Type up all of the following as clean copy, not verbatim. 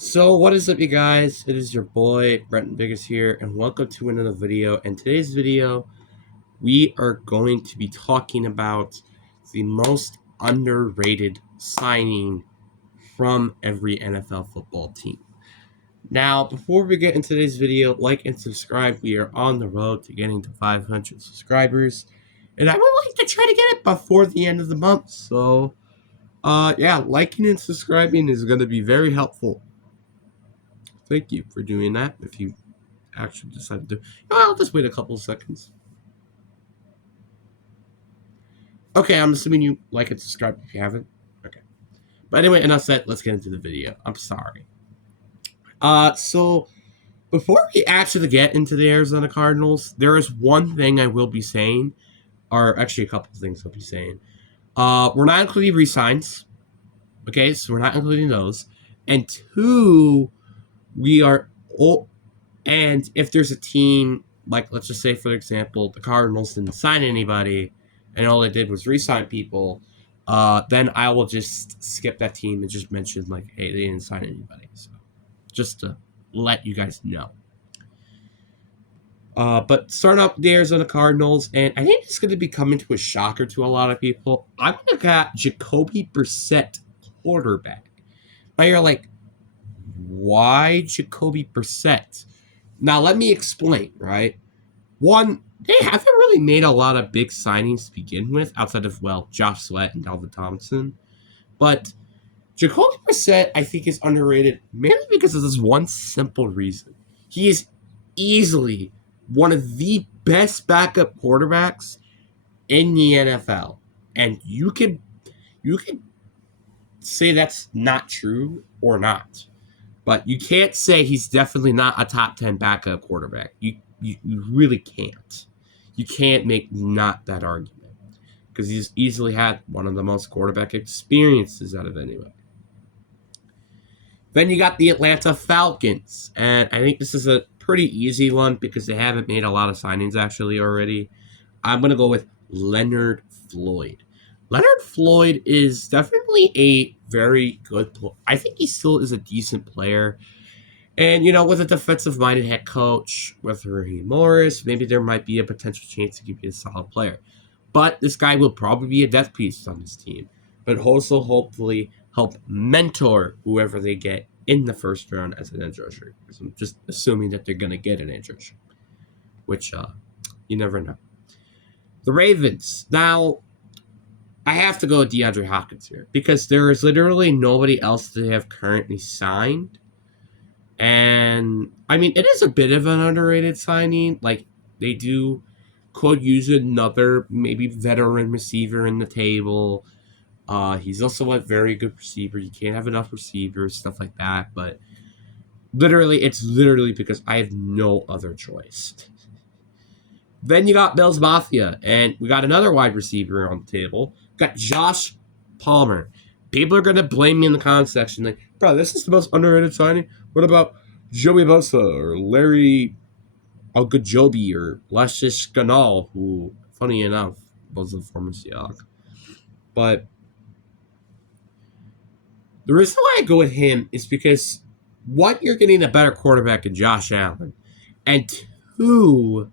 So what is up, you guys? It is your boy Brenton Biggest here, and welcome to another video. And today's video, we are going to be talking about the most underrated signing from every NFL football team. Now, before we get into today's video, like and subscribe. We are on the road to getting to 500 subscribers, and I would like to try to get it before the end of the month. So, yeah, liking and subscribing is going to be very helpful. Thank you for doing that. If you actually decide to do, I'll just wait a couple of seconds. Okay, I'm assuming you like and subscribe if you haven't. Okay, but anyway, enough said. Let's get into the video. I'm sorry. So before we actually get into the Arizona Cardinals, there is one thing I will be saying, or actually a couple of things I'll be saying. We're not including resigns. Okay, so we're not including those. And two, we are. Oh, and if there's a team, like let's just say, for example, the Cardinals didn't sign anybody and all they did was re-sign people, then I will just skip that team and just mention, like, hey, they didn't sign anybody. So just to let you guys know. But starting up the Arizona Cardinals, and I think it's going to be coming to a shocker to a lot of people. I'm going to got Jacoby Brissett, quarterback. Now you're like, why Jacoby Brissett? Now let me explain, right? One, they haven't really made a lot of big signings to begin with, outside of, well, Josh Sweat and Dalvin Thompson. But Jacoby Brissett, I think, is underrated mainly because of this one simple reason. He is easily one of the best backup quarterbacks in the NFL. And you could say that's not true or not. But you can't say he's definitely not a top 10 backup quarterback. You really can't. You can't make not that argument. Because he's easily had one of the most quarterback experiences out of anyone. Then you got the Atlanta Falcons. And I think this is a pretty easy one because they haven't made a lot of signings actually already. I'm going to go with Leonard Floyd. Leonard Floyd is definitely a very good player. I think he still is a decent player. And, with a defensive-minded head coach, with Raheem Morris, maybe there might be a potential chance he could be a solid player. But this guy will probably be a death piece on this team. But also hopefully help mentor whoever they get in the first round as an edge rusher. Because I'm just assuming that they're going to get an edge rusher. Which, you never know. The Ravens. Now, I have to go with DeAndre Hopkins here. Because there is literally nobody else they have currently signed. And, I mean, it is a bit of an underrated signing. Like, they could use another, maybe veteran receiver in the table. He's also a very good receiver. You can't have enough receivers, stuff like that. But it's literally because I have no other choice. Then you got Bills Mafia, and we got another wide receiver on the table. We got Josh Palmer. People are going to blame me in the comment section. Like, bro, this is the most underrated signing. What about Joey Bosa or Larry Ogunjobi or Lashish Ganal, who, funny enough, was a former Seahawk. But the reason why I go with him is because, one, you're getting a better quarterback in Josh Allen. And two,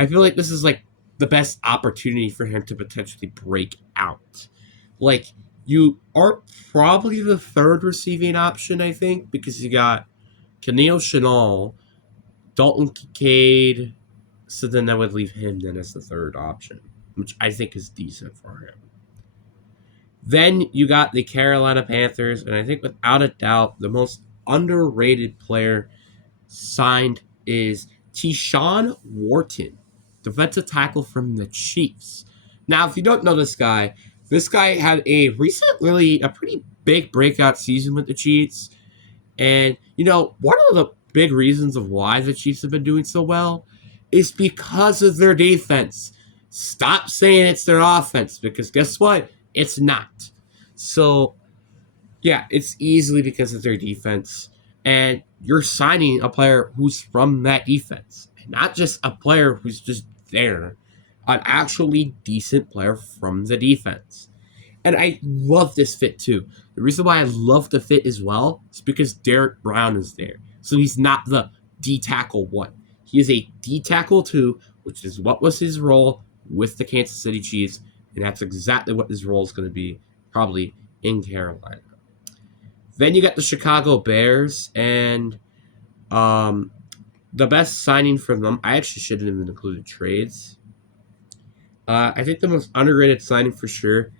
I feel like this is like the best opportunity for him to potentially break out. Like, you are probably the third receiving option, I think, because you got Keneal Chenal, Dalton Kincaid. So then I would leave him then as the third option, which I think is decent for him. Then you got the Carolina Panthers, and I think without a doubt, the most underrated player signed is Tershawn Wharton, defensive tackle from the Chiefs. Now, if you don't know this guy had a pretty big breakout season with the Chiefs. And, one of the big reasons of why the Chiefs have been doing so well is because of their defense. Stop saying it's their offense, because guess what? It's not. So, yeah, it's easily because of their defense. And you're signing a player who's from that defense. Not just a player who's just there. An actually decent player from the defense. And I love this fit too. The reason why I love the fit as well is because Derek Brown is there. So he's not the D tackle one. He is a D tackle two, which is what was his role with the Kansas City Chiefs. And that's exactly what his role is going to be probably in Carolina. Then you got the Chicago Bears, and the best signing from them, I actually shouldn't have included trades. I think the most underrated signing for sure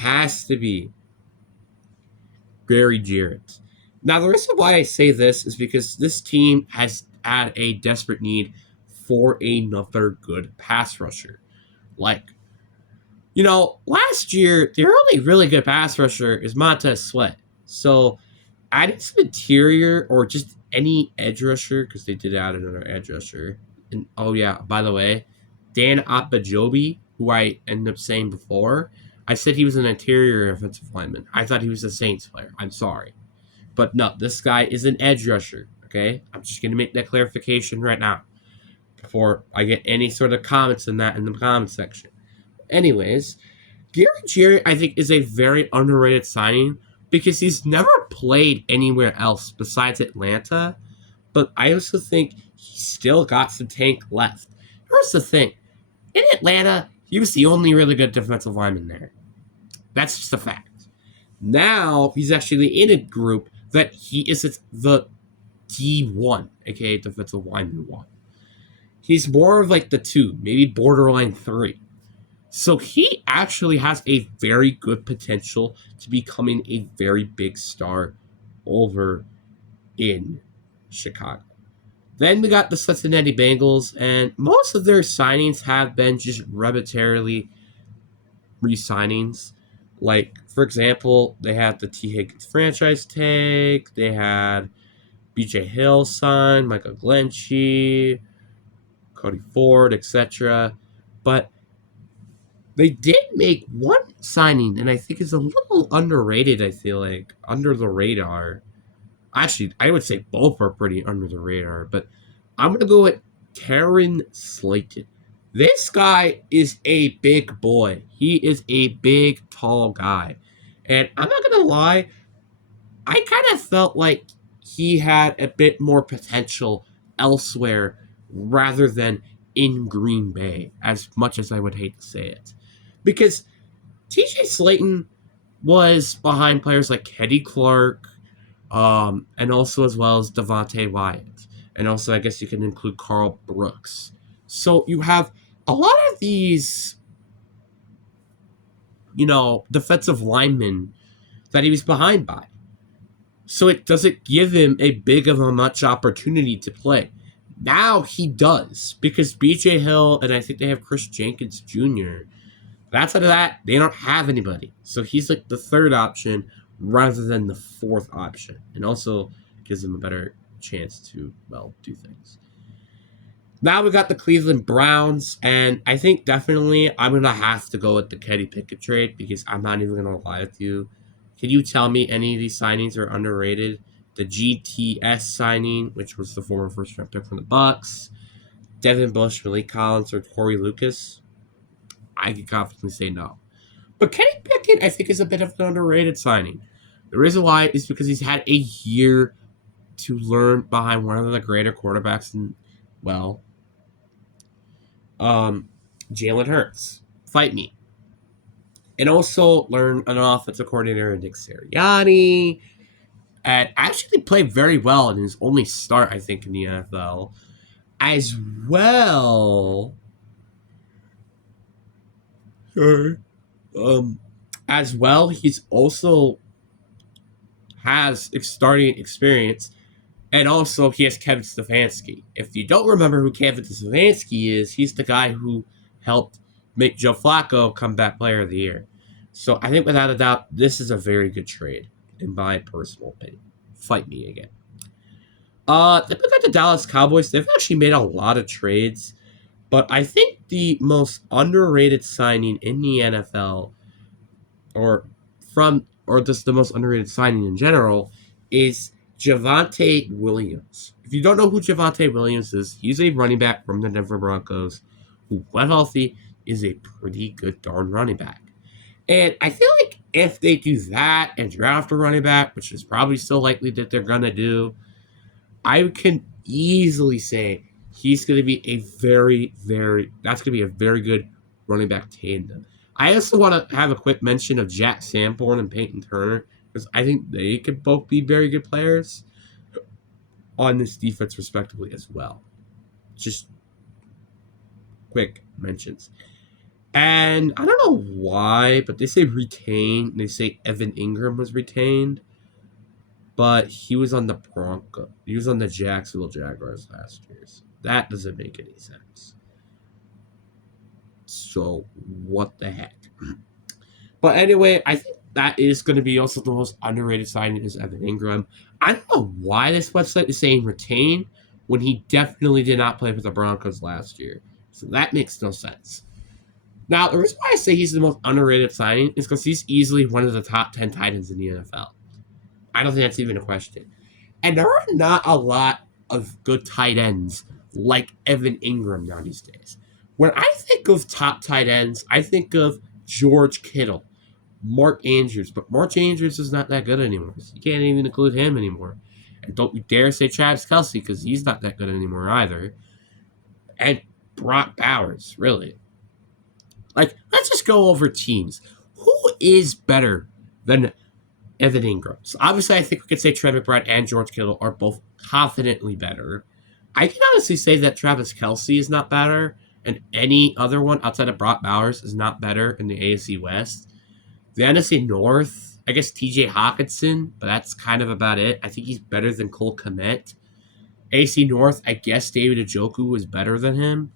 has to be Gary Jarrett. Now, the reason why I say this is because this team has had a desperate need for another good pass rusher. Like, last year, their only really good pass rusher is Montez Sweat. So, adding some interior or just any edge rusher, because they did add another edge rusher. And, oh, yeah, by the way, Dan Apajobi, who I ended up saying before, I said he was an interior offensive lineman. I thought he was a Saints player. I'm sorry. But no, this guy is an edge rusher, okay? I'm just going to make that clarification right now before I get any sort of comments in the comment section. Anyways, Gary Jarrett, I think, is a very underrated signing because he's never played anywhere else besides Atlanta. But I also think he's still got some tank left. Here's the thing. In Atlanta, he was the only really good defensive lineman there. That's just a fact. Now, he's actually in a group that he is the D1, aka defensive lineman 1. He's more of like the 2, maybe borderline 3. So he actually has a very good potential to becoming a very big star over in Chicago. Then we got the Cincinnati Bengals, and most of their signings have been just arbitrarily re-signings. Like, for example, they had the T. Higgins franchise tag, they had BJ Hill signed, Michael Glenchie, Cody Ford, etc. But they did make one signing, and I think it's a little underrated, I feel like, under the radar. Actually, I would say both are pretty under the radar, but I'm going to go with Taron Slayton. This guy is a big boy. He is a big, tall guy. And I'm not going to lie, I kind of felt like he had a bit more potential elsewhere rather than in Green Bay, as much as I would hate to say it. Because TJ Slayton was behind players like Kenny Clark, and also as well as Devontae Wyatt. And also, I guess you can include Carl Brooks. So you have a lot of these, defensive linemen that he was behind by. So it doesn't give him a big of a much opportunity to play. Now he does, because BJ Hill and I think they have Chris Jenkins Jr. But outside of that, they don't have anybody. So he's like the third option rather than the fourth option. And also gives them a better chance to, do things. Now we got the Cleveland Browns, and I think definitely I'm going to have to go with the Kenny Pickett trade because I'm not even going to lie with you. Can you tell me any of these signings are underrated? The GTS signing, which was the former first-round pick from the Bucks, Devin Bush, Malik Collins, or Corey Lucas, I can confidently say no. But Kenny Pickett, I think, is a bit of an underrated signing. The reason why is because he's had a year to learn behind one of the greater quarterbacks in, Jalen Hurts. Fight me. And also learn an offensive coordinator, Nick Sirianni. And actually played very well in his only start, I think, in the NFL. As well. As well, he's also has starting experience. And also, he has Kevin Stefanski. If you don't remember who Kevin Stefanski is, he's the guy who helped make Joe Flacco comeback player of the year. So I think without a doubt, this is a very good trade, in my personal opinion. Fight me again. Then we got the Dallas Cowboys. They've actually made a lot of trades. But I think the most underrated signing in the NFL, or just the most underrated signing in general, is Javonte Williams. If you don't know who Javonte Williams is, he's a running back from the Denver Broncos who, when healthy, is a pretty good darn running back. And I feel like if they do that and draft a running back, which is probably still likely that they're going to do, I can easily say he's going to be that's going to be a very good running back tandem. I also want to have a quick mention of Jack Sanborn and Peyton Turner because I think they could both be very good players on this defense, respectively, as well. Just quick mentions. And I don't know why, but they say retain. They say Evan Ingram was retained, but he was on the Bronco. He was on the Jacksonville Jaguars last year. So that doesn't make any sense. So what the heck? But anyway, I think that is going to be also the most underrated signing is Evan Ingram. I don't know why this website is saying retain when he definitely did not play for the Broncos last year. So that makes no sense. Now, the reason why I say he's the most underrated signing is because he's easily one of the top 10 tight ends in the NFL. I don't think that's even a question. And there are not a lot of good tight ends like Evan Ingram now these days. When I think of top tight ends, I think of George Kittle, Mark Andrews, but Mark Andrews is not that good anymore. You can't even include him anymore. And don't you dare say Travis Kelce because he's not that good anymore either. And Brock Bowers, really. Like, let's just go over teams. Who is better than Evan Ingram? So obviously, I think we could say Trey McBride and George Kittle are both confidently better. I can honestly say that Travis Kelce is not better, and any other one outside of Brock Bowers is not better in the AFC West. The NFC North, I guess TJ Hawkinson, but that's kind of about it. I think he's better than Cole Kmet. AFC North, I guess David Njoku is better than him,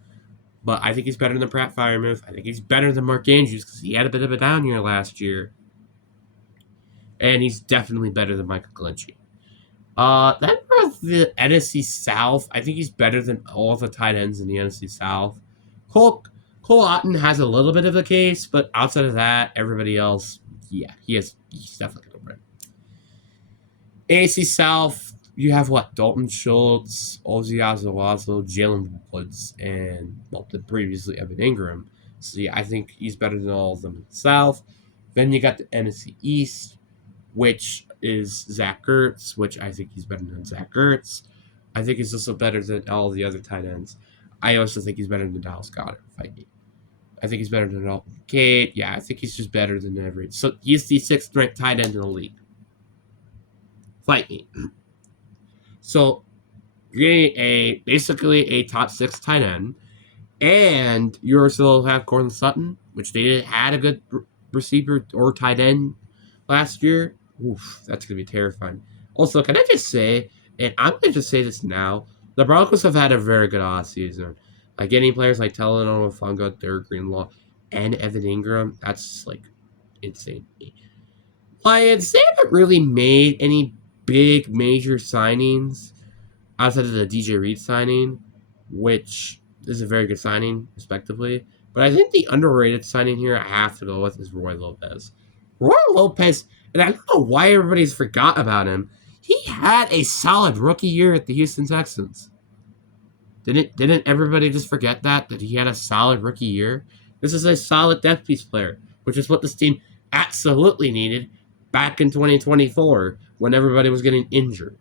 but I think he's better than Pratt Freiermuth. I think he's better than Mark Andrews because he had a bit of a down year last year. And he's definitely better than Michael Glenchie. Then for the NFC South, I think he's better than all the tight ends in the NFC South. Cole Otton has a little bit of a case, but outside of that, everybody else, yeah, he's definitely going to win. AFC South, you have what? Dalton Schultz, Ozzy Oswaldo, Jalen Woods, and the previously Evan Ingram. So yeah, I think he's better than all of them in the South. Then you got the NFC East, which is Zach Ertz, which I think he's better than Zach Ertz. I think he's also better than all the other tight ends. I also think he's better than Dallas Goedert. I think he's better than Dalton Kincaid. Yeah, I think he's just better than every. So he's the 6th ranked tight end in the league. Fight me. So you're getting basically a top 6 tight end, and you also have Courtland Sutton, which they had a good receiver or tight end last year. Oof, that's going to be terrifying. Also, can I just say, and I'm going to just say this now, the Broncos have had a very good offseason. Like getting players like Talanoa Funga, Derek Greenlaw, and Evan Ingram, that's like insane. Lions, they haven't really made any big major signings outside of the DJ Reed signing, which is a very good signing, respectively. But I think the underrated signing here I have to go with is Roy Lopez. Roy Lopez, and I don't know why everybody's forgot about him. He had a solid rookie year at the Houston Texans. Didn't everybody just forget that he had a solid rookie year? This is a solid depth piece player, which is what this team absolutely needed back in 2024 when everybody was getting injured.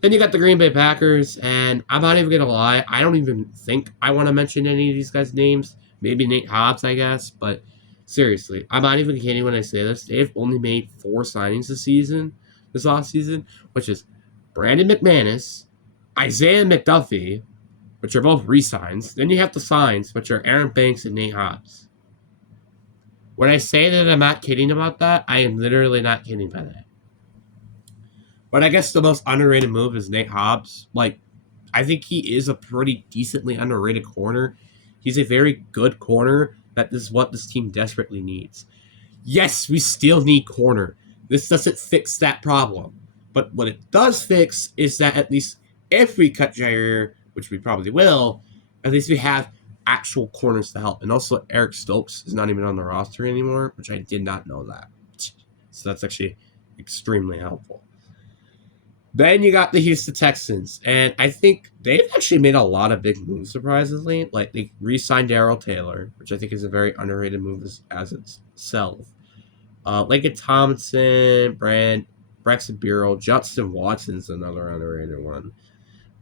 Then you got the Green Bay Packers, and I'm not even going to lie, I don't even think I want to mention any of these guys' names. Maybe Nate Hobbs, I guess, but seriously, I'm not even kidding when I say this. They've only made 4 signings this offseason, which is Brandon McManus, Isaiah McDuffie, which are both re-signs. Then you have the signs, which are Aaron Banks and Nate Hobbs. When I say that I'm not kidding about that, I am literally not kidding by that. But I guess the most underrated move is Nate Hobbs. Like, I think he is a pretty decently underrated corner. He's a very good corner. That is what this team desperately needs. Yes, we still need corner. This doesn't fix that problem. But what it does fix is that at least if we cut Jair, which we probably will, at least we have actual corners to help. And also Eric Stokes is not even on the roster anymore, which I did not know that. So that's actually extremely helpful. Then you got the Houston Texans, and I think they've actually made a lot of big moves, surprisingly. Like, they re-signed Darrell Taylor, which I think is a very underrated move as itself. Lincoln Thompson, Braxton Bureau, Justin Watson's another underrated one.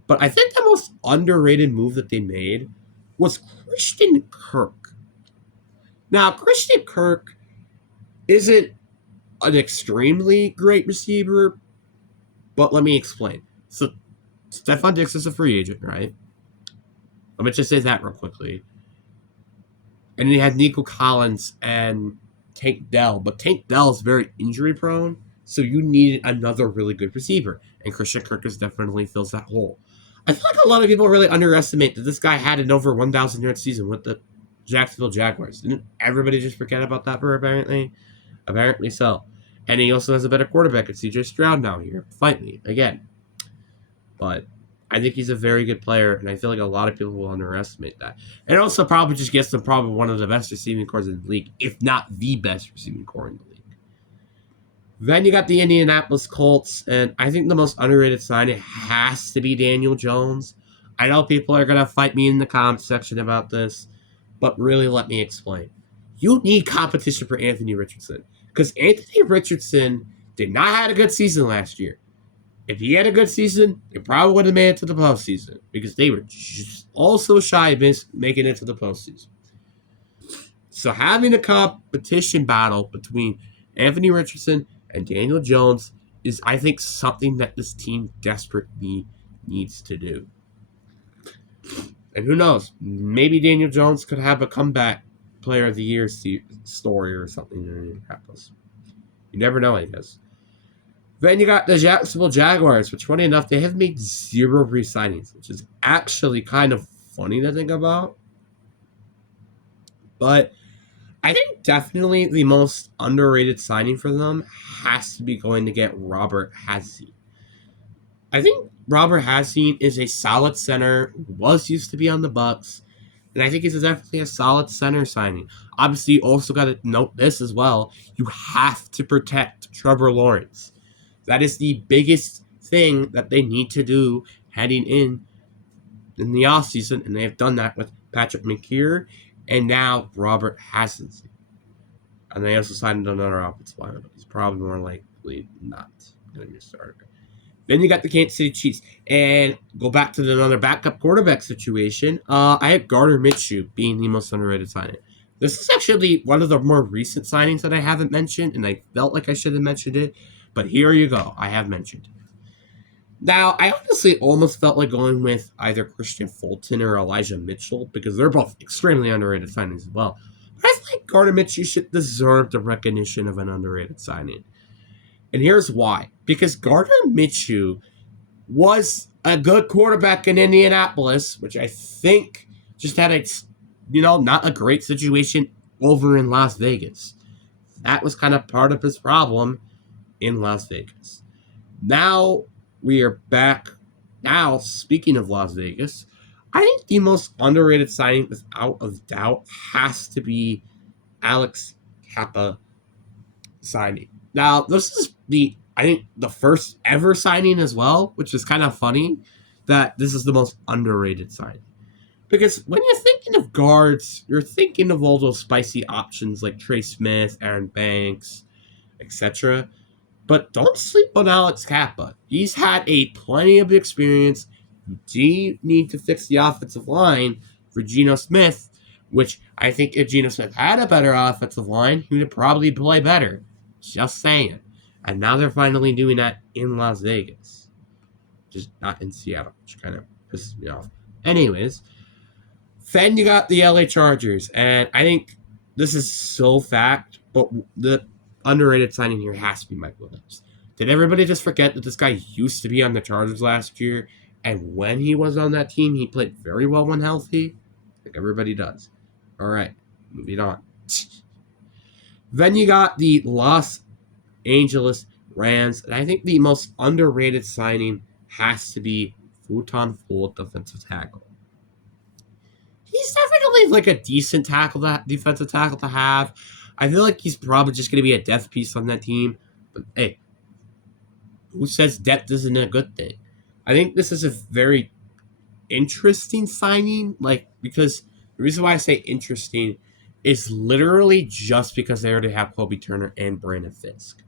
But I think the most underrated move that they made was Christian Kirk. Now, Christian Kirk isn't an extremely great receiver, but let me explain. So, Stephon Diggs is a free agent, right? Let me just say that real quickly. And he had Nico Collins and Tank Dell, but Tank Dell is very injury prone, so you needed another really good receiver, and Christian Kirk definitely fills that hole. I feel like a lot of people really underestimate that this guy had an over 1,000 yard season with the Jacksonville Jaguars. Didn't everybody just forget about that for apparently? Apparently so. And he also has a better quarterback at CJ Stroud now here. Fight me again. But I think he's a very good player, and I feel like a lot of people will underestimate that. And also probably just gets them probably one of the best receiving corps in the league, if not the best receiving corps in the league. Then you got the Indianapolis Colts, and I think the most underrated signing has to be Daniel Jones. I know people are going to fight me in the comments section about this, but really let me explain. You need competition for Anthony Richardson, because Anthony Richardson did not have a good season last year. If he had a good season, they probably would have made it to the postseason, because they were just also shy of making it to the postseason. So having a competition battle between Anthony Richardson and Daniel Jones is, I think, something that this team desperately needs to do. And who knows? Maybe Daniel Jones could have a comeback player of the year story or something in Indianapolis. You never know, I guess. Then you got the Jacksonville Jaguars, which, funny enough, they have made 0 re-signings, which is actually kind of funny to think about. But I think definitely the most underrated signing for them has to be going to get Robert Hassine. I think Robert Hassine is a solid center, was used to be on the Bucs, and I think he's definitely a solid center signing. Obviously, you also got to note this as well. You have to protect Trevor Lawrence. That is the biggest thing that they need to do heading in the offseason, and they have done that with Patrick McKeer and now Robert Hassine. And they also signed another offensive lineman, but he's probably more likely not going to be a starter. Then you got the Kansas City Chiefs. And go back to another backup quarterback situation. I had Gardner Minshew being the most underrated signing. This is actually one of the more recent signings that I haven't mentioned, and I felt like I should have mentioned it. But here you go. I have mentioned it. Now, I honestly almost felt like going with either Christian Fulton or Elijah Mitchell, because they're both extremely underrated signings as well. But I think Gardner Minshew should deserve the recognition of an underrated signing. And here's why. Because Gardner Minshew was a good quarterback in Indianapolis, which I think just had a, not a great situation over in Las Vegas. That was kind of part of his problem in Las Vegas. Now we are back. Now, speaking of Las Vegas, I think the most underrated signing, without a doubt, has to be Alex Kappa signing. Now, this is I think the first ever signing as well, which is kind of funny that this is the most underrated signing. Because when you're thinking of guards, you're thinking of all those spicy options like Trey Smith, Aaron Banks, etc. But don't sleep on Alex Kappa. He's had plenty of experience. You do need to fix the offensive line for Geno Smith, which I think if Geno Smith had a better offensive line, he would probably play better. Just saying. And now they're finally doing that in Las Vegas. Just not in Seattle, which kind of pisses me off. Anyways, then you got the LA Chargers. And I think this is so fact, but the underrated signing here has to be Mike Williams. Did everybody just forget that this guy used to be on the Chargers last year? And when he was on that team, he played very well when healthy. Like everybody does. All right, moving on. Then you got the Los Angeles Rams. And I think the most underrated signing has to be Futon Full, defensive tackle. He's definitely like a decent defensive tackle to have. I feel like he's probably just going to be a death piece on that team. But hey, Who says depth isn't a good thing? I think this is a very interesting signing, because the reason why I say interesting is literally just because they already have Kobe Turner and Brandon Fisk.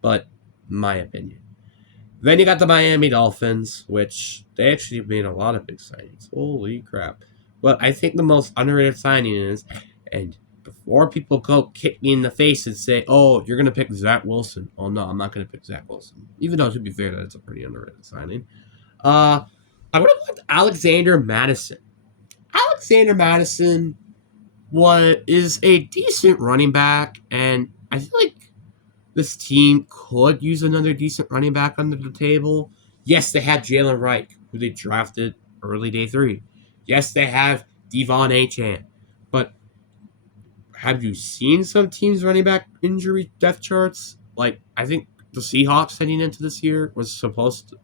But my opinion. Then you got the Miami Dolphins, which they actually made a lot of big signings. Holy crap. But I think the most underrated signing is, and before people go kick me in the face and say, oh, you're going to pick Zach Wilson. Oh, no, I'm not going to pick Zach Wilson. Even though, to be fair, that's a pretty underrated signing. I'm going to go with Alexander Madison. Alexander Madison is a decent running back, and I feel like this team could use another decent running back under the table. Yes, they had Jalen Reich, who they drafted early day 3. Yes, they have Devon Achane. But have you seen some teams' running back injury depth charts? I think the Seahawks heading into this year was supposed to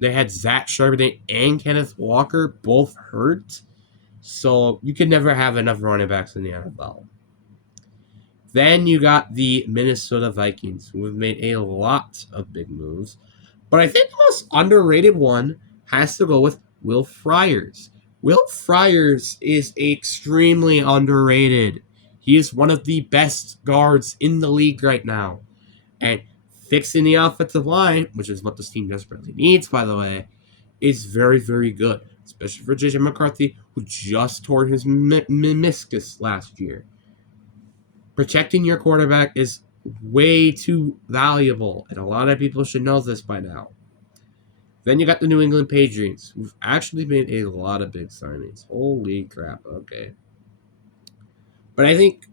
they had Zach Charbonnet and Kenneth Walker both hurt. So you could never have enough running backs in the NFL. Then you got the Minnesota Vikings, who have made a lot of big moves. But I think the most underrated one has to go with Will Friars. Will Friars is extremely underrated. He is one of the best guards in the league right now. And fixing the offensive line, which is what this team desperately needs, by the way, is very, very good. Especially for JJ McCarthy, who just tore his meniscus last year. Protecting your quarterback is way too valuable, and a lot of people should know this by now. Then you got the New England Patriots, who've actually made a lot of big signings. Holy crap, okay. But I think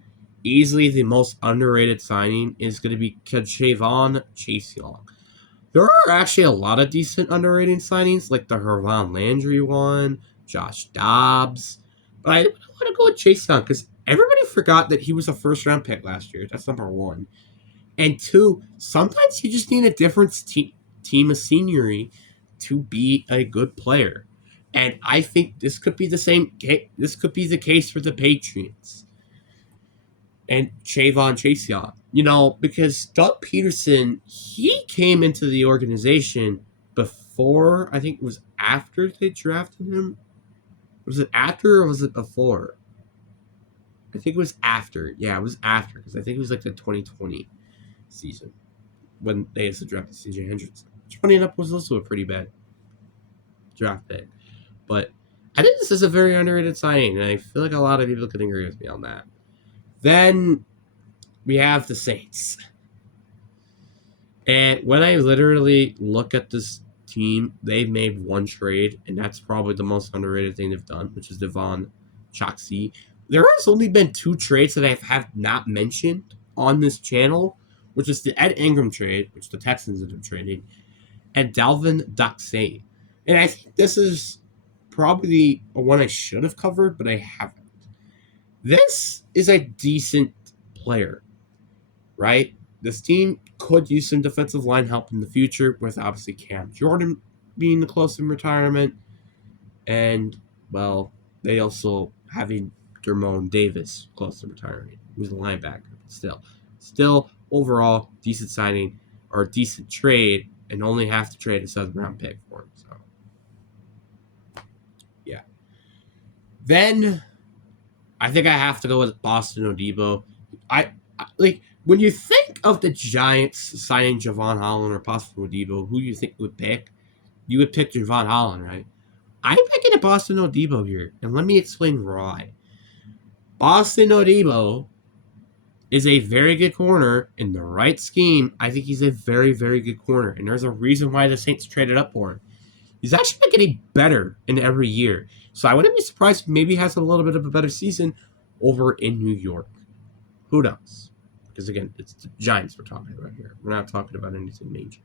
easily the most underrated signing is going to be K'Javon Chaisson. There are actually a lot of decent underrated signings, like the Hervan Landry one, Josh Dobbs. But I want to go with Chaisson because everybody forgot that he was a first-round pick last year. That's number 1. And 2, sometimes you just need a different team of scenery to be a good player. And I think this could be the same. This could be the case for the Patriots and K'Javon Chaisson. Because Doug Peterson, he came into the organization before, I think it was after they drafted him. Was it after or was it before? I think it was after. Yeah, it was after because I think it was like the 2020 season when they had to draft CJ Hendrickson. Which, funny enough, was also a pretty bad draft pick. But I think this is a very underrated signing, and I feel like a lot of people could agree with me on that. Then we have the Saints. And when I literally look at this team, they've made one trade, and that's probably the most underrated thing they've done, which is Devon Choksey. There has only been 2 trades that I have not mentioned on this channel, which is the Ed Ingram trade, which the Texans have been trading, and Dalvin Doxey. And I think this is probably one I should have covered, but I haven't. This is a decent player, right? This team could use some defensive line help in the future, with obviously Cam Jordan being close in retirement, and, well, they also having Dermone Davis close to retirement, who's a linebacker. Still, overall, decent signing, or decent trade, and only have to trade a 7th-round pick for him. So, yeah. Then, I think I have to go with Boston Odebo. When you think of the Giants signing Javon Holland or Boston Odebo, who you think would pick? You would pick Javon Holland, right? I'm picking a Boston Odebo here, and let me explain why. Boston Odebo is a very good corner in the right scheme. I think he's a very, very good corner, and there's a reason why the Saints traded up for him. He's actually been getting better in every year, so I wouldn't be surprised if maybe he has a little bit of a better season over in New York. Who knows? Because, again, it's the Giants we're talking about here. We're not talking about anything major.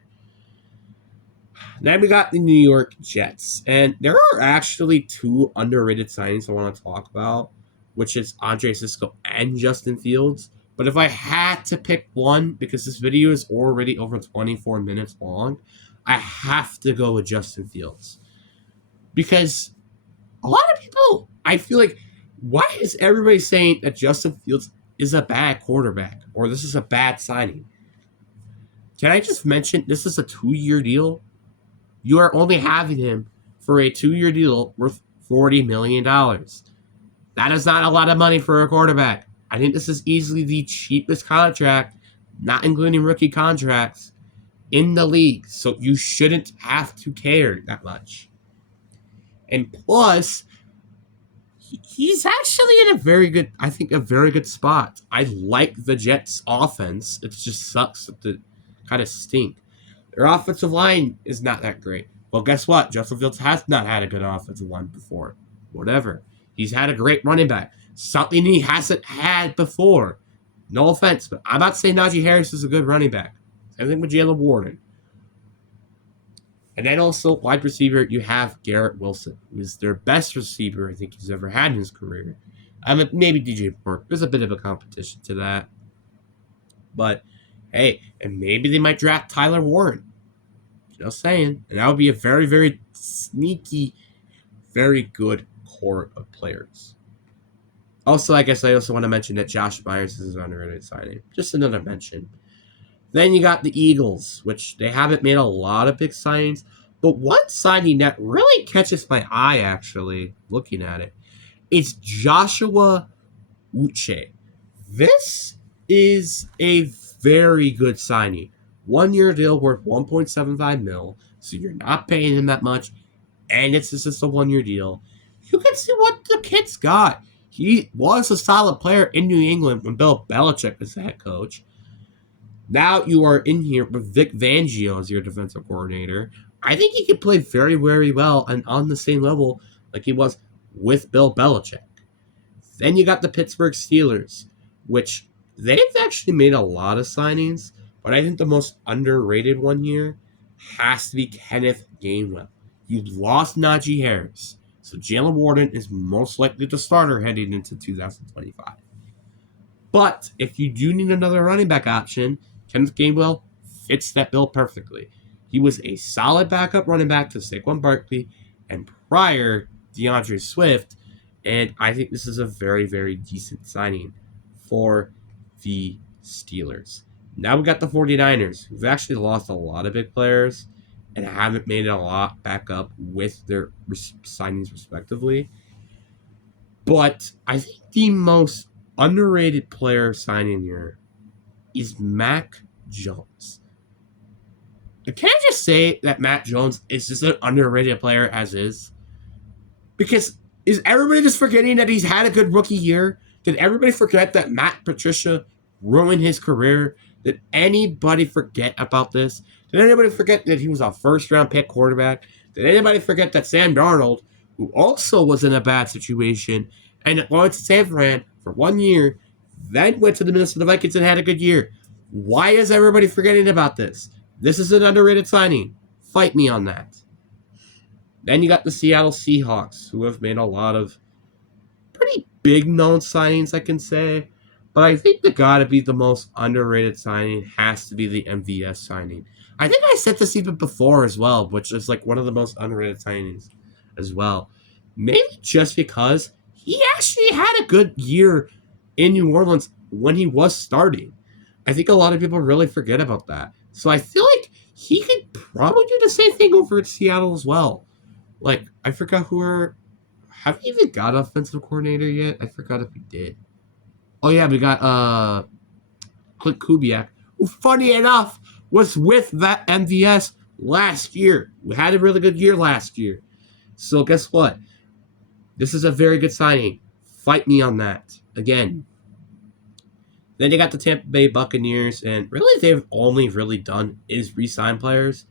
Then we got the New York Jets. And there are actually 2 underrated signings I want to talk about, which is Andre Cisco and Justin Fields. But if I had to pick one, because this video is already over 24 minutes long, I have to go with Justin Fields. Because a lot of people, I feel like, why is everybody saying that Justin Fields is a bad quarterback or this is a bad signing? Can I just mention this is a 2-year deal? You are only having him for a 2-year deal worth $40 million. That is not a lot of money for a quarterback. I think this is easily the cheapest contract, not including rookie contracts, in the league. So you shouldn't have to care that much. And plus, he's actually in a very good spot. I like the Jets' offense. It just sucks that the kind of stink. Their offensive line is not that great. Well, guess what? Justin Fields has not had a good offensive line before. Whatever. He's had a great running back. Something he hasn't had before. No offense, but I'm not saying Najee Harris is a good running back. Same thing with Jalen Warren. And then also, wide receiver, you have Garrett Wilson, who is their best receiver I think he's ever had in his career. Maybe DJ Moore. There's a bit of a competition to that. But, hey, and maybe they might draft Tyler Warren. Just saying. And that would be a very, very sneaky, very good core of players. Also, I guess I also want to mention that Josh Myers is an underrated signing. Just another mention. Then you got the Eagles, which they haven't made a lot of big signings. But one signing that really catches my eye, actually, looking at it, is Joshua Uche. This is a very good signing. 1-year deal worth $1.75 million, so you're not paying him that much, and it's just a 1-year deal. You can see what the kid's got. He was a solid player in New England when Bill Belichick was the head coach. Now you are in here with Vic Fangio as your defensive coordinator. I think he can play very, very well and on the same level like he was with Bill Belichick. Then you got the Pittsburgh Steelers, which they've actually made a lot of signings, but I think the most underrated one here has to be Kenneth Gainwell. You lost Najee Harris, so Jalen Warren is most likely the starter heading into 2025. But if you do need another running back option, Kenneth Gainwell fits that bill perfectly. He was a solid backup running back to Saquon Barkley and prior DeAndre Swift, and I think this is a very, very decent signing for the Steelers. Now we got the 49ers, who've actually lost a lot of big players and haven't made it a lot back up with their signings respectively. But I think the most underrated player signing here is Mac Jones. Can I just say that Mac Jones is just an underrated player as is? Because is everybody just forgetting that he's had a good rookie year? Did everybody forget that Matt Patricia ruined his career? Did anybody forget about this? Did anybody forget that he was a first-round pick quarterback? Did anybody forget that Sam Darnold, who also was in a bad situation, and went to San Fran for 1 year, then went to the Minnesota Vikings and had a good year? Why is everybody forgetting about this? This is an underrated signing. Fight me on that. Then you got the Seattle Seahawks, who have made a lot of pretty big known signings, I can say. But I think the gotta be the most underrated signing has to be the MVS signing. I think I said this even before as well, which is like one of the most underrated signings as well. Maybe just because he actually had a good year in New Orleans when he was starting. I think a lot of people really forget about that. So I feel like he could probably do the same thing over at Seattle as well. Like, I forgot have we even got an offensive coordinator yet? I forgot if we did. Oh yeah, we got Clint Kubiak, who funny enough was with that MVS last year. We had a really good year last year. So guess what? This is a very good signing. Fight me on that. Again. Then you got the Tampa Bay Buccaneers, and really they've only really done is re-sign players,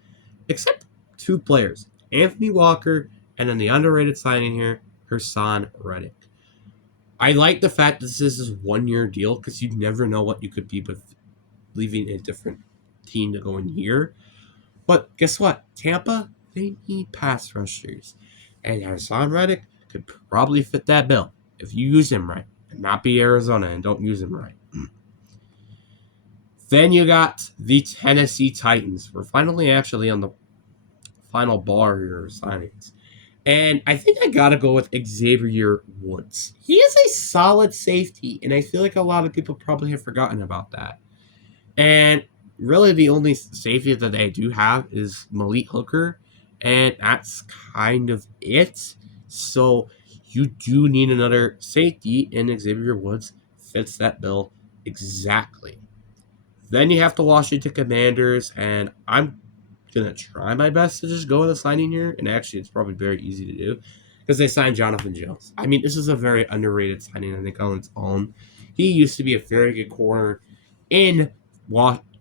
except 2 players, Anthony Walker, and then the underrated signing here, Haason Reddick. I like the fact that this is a 1-year deal because you never know what you could be with leaving a different team to go in here. But guess what? Tampa, they need pass rushers, and Haason Reddick could probably fit that bill if you use him right, and not be Arizona and don't use him right. Then you got the Tennessee Titans. We're finally actually on the final bar here of signings. And I think I got to go with Xavier Woods. He is a solid safety, and I feel like a lot of people probably have forgotten about that. And really the only safety that they do have is Malik Hooker, and that's kind of it. So you do need another safety, and Xavier Woods fits that bill exactly. Then you have the Washington Commanders, and I'm gonna try my best to just go with a signing here. And actually, it's probably very easy to do because they signed Jonathan Jones. I mean, this is a very underrated signing, I think, on its own. He used to be a very good corner in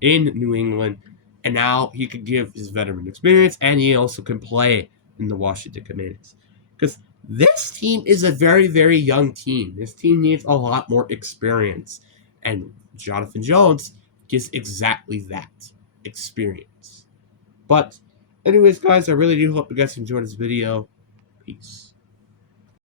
New England, and now he could give his veteran experience, and he also can play in the Washington Commanders. Because this team is a very, very young team. This team needs a lot more experience, and Jonathan Jones gives exactly that experience. But anyways, guys, I really do hope you guys enjoyed this video. Peace.